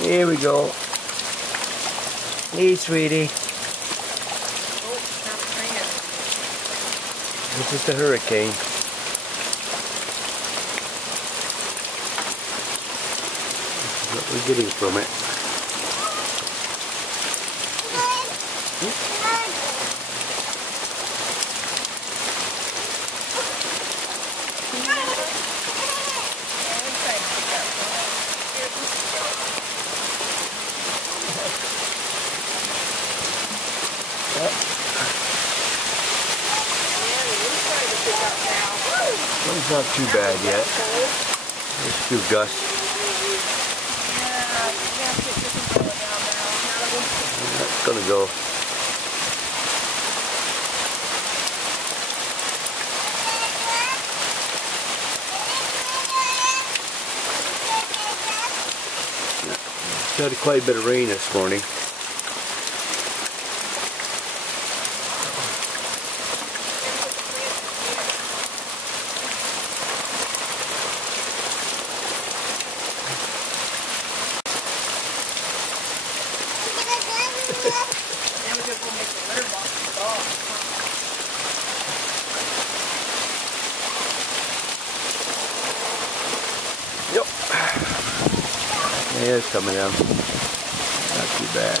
Here we go. Hey, sweetie. This is the hurricane. This is what we're getting from it. It's not too bad yet. There's a few gusts. That's gonna go. Had quite a bit of rain this morning. Yep. Yeah, it's coming down. Not too bad.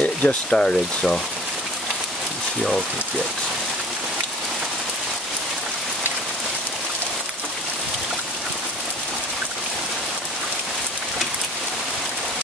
It just started, so let's see how it gets.